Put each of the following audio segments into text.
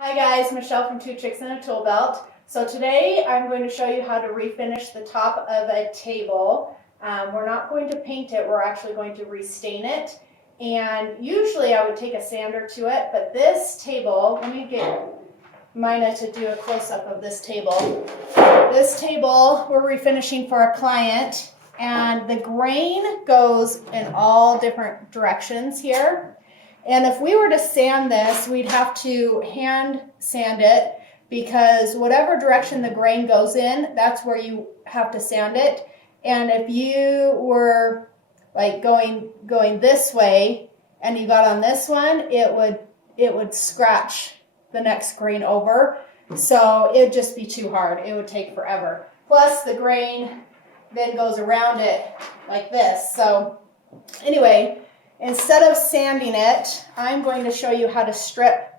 Hi guys, Michelle from Two Chicks and a Tool Belt. So today I'm going to show you how to refinish the top of a table. We're not going to paint it, we're actually going to restain it. And usually I would take a sander to it, but this table, let me get Mina to do a close-up of this table. This table we're refinishing for a client, and the grain goes in all different directions here. And if we were to sand this, we'd have to hand sand it because whatever direction the grain goes in, that's where you have to sand it. And if you were like going this way and you got on this one, it would scratch the next grain over. So it would just be too hard. It would take forever. Plus the grain then goes around it like this. So anyway, instead of sanding it, I'm going to show you how to strip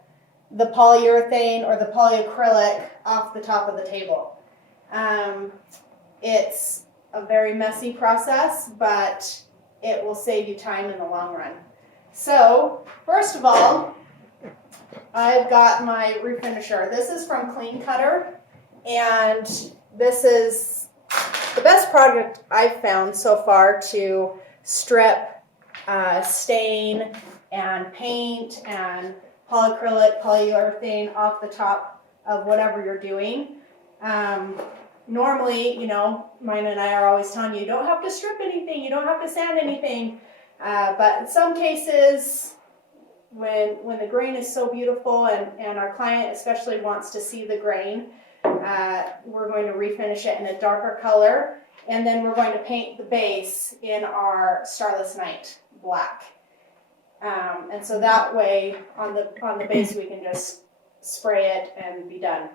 the polyurethane or the polyacrylic off the top of the table. It's a very messy process, but it will save you time in the long run. So, first of all, I've got my refinisher. This is from Clean Cutter, and this is the best product I've found so far to strip stain and paint and polyacrylic, polyurethane off the top of whatever you're doing. Normally, you know, Mina and I are always telling you, you don't have to strip anything, you don't have to sand anything. But in some cases, when the grain is so beautiful and our client especially wants to see the grain, we're going to refinish it in a darker color. And then we're going to paint the base in our Starless Night black. And so that way on the base we can just spray it and be done.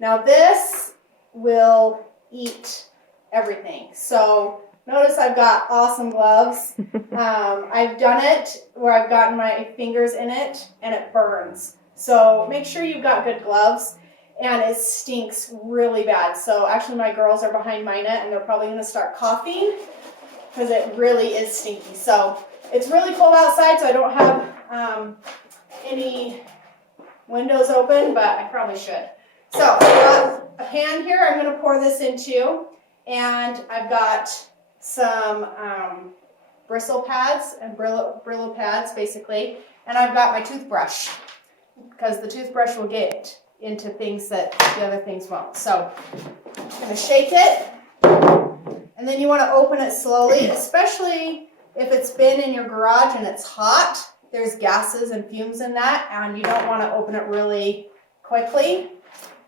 Now this will eat everything. So notice I've got awesome gloves. I've done it where I've gotten my fingers in it and it burns. So make sure you've got good gloves. And it stinks really bad. So actually my girls are behind Mina and they're probably going to start coughing because it really is stinky. So it's really cold outside, so I don't have any windows open, but I probably should. So I've got a pan here I'm going to pour this into, and I've got some bristle pads and Brillo pads basically, and I've got my toothbrush because the toothbrush will get into things that the other things won't. So I'm going to shake it, and then you want to open it slowly, especially if it's been in your garage and it's hot. There's gases and fumes in that, and you don't want to open it really quickly.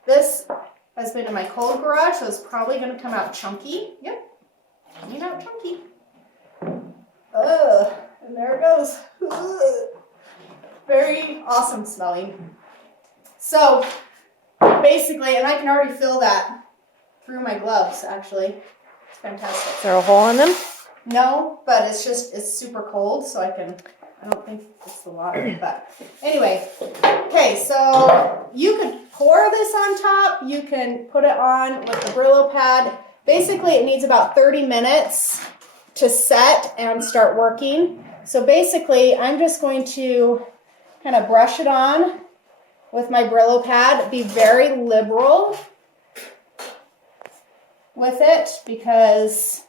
This has been in my cold garage, so it's probably going to come out chunky. Yep, coming out chunky. Ugh, and there it goes. Ugh. Very awesome smelling. So basically, and I can already feel that through my gloves, actually. It's fantastic. Is there a hole in them? No, but it's super cold, so I don't think it's the water, but anyway. Okay, so you could pour this on top. You can put it on with the Brillo pad. Basically, it needs about 30 minutes to set and start working. So basically, I'm just going to kind of brush it on with my Brillo pad. Be very liberal with it because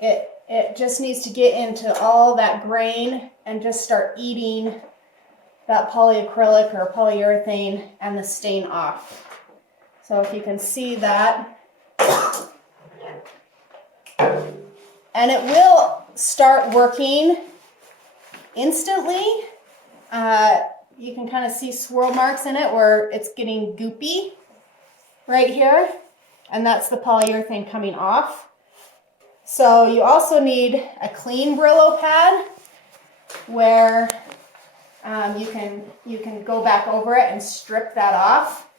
it just needs to get into all that grain and just start eating that polyacrylic or polyurethane and the stain off. So if you can see that. And it will start working instantly. You can kind of see swirl marks in it where it's getting goopy right here. And that's the polyurethane coming off. So you also need a clean Brillo pad where you can go back over it and strip that off.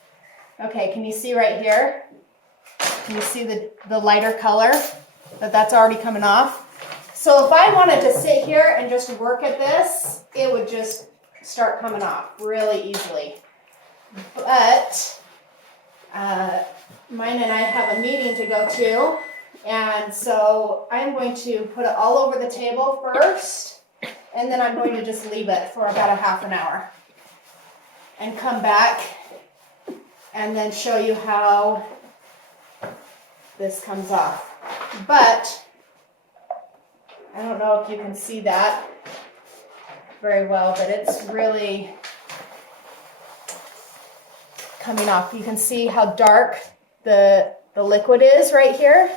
Okay, can you see right here? Can you see the lighter color that's already coming off? So if I wanted to sit here and just work at this, it would just start coming off really easily. But Mina and I have a meeting to go to, and so I'm going to put it all over the table first, and then I'm going to just leave it for about a half an hour. and come back and then show you how this comes off. But I don't know if you can see that very well, but it's really coming off. You can see how dark the liquid is right here.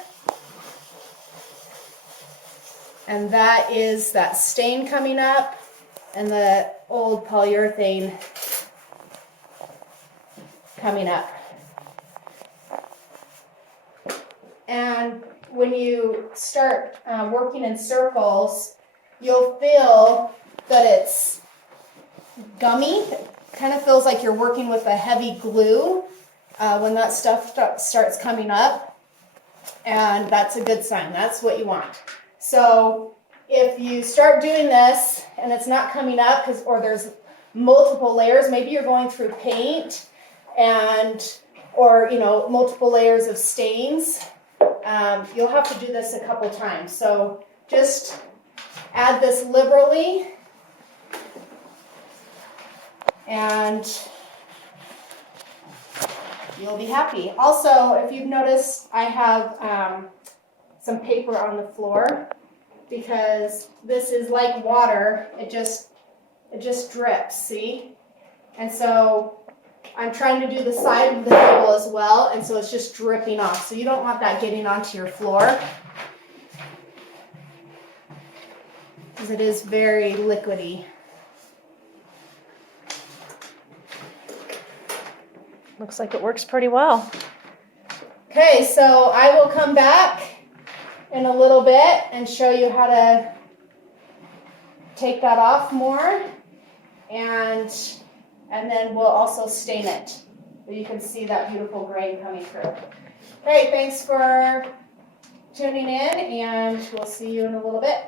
And that is that stain coming up and the old polyurethane coming up. And when you start working in circles, you'll feel that it's gummy. It kind of feels like you're working with a heavy glue when that stuff starts coming up. And that's a good sign. That's what you want. So if you start doing this and it's not coming up, or there's multiple layers, maybe you're going through paint or multiple layers of stains, you'll have to do this a couple times. So just add this liberally, and you'll be happy. Also, if you've noticed, I have some paper on the floor because this is like water. It just drips, see? And so I'm trying to do the side of the table as well, and so it's just dripping off. So you don't want that getting onto your floor because it is very liquidy. Looks like it works pretty well. Okay, so I will come back in a little bit and show you how to take that off more, and then we'll also stain it so you can see that beautiful grain coming through. Okay, thanks for tuning in, and we'll see you in a little bit.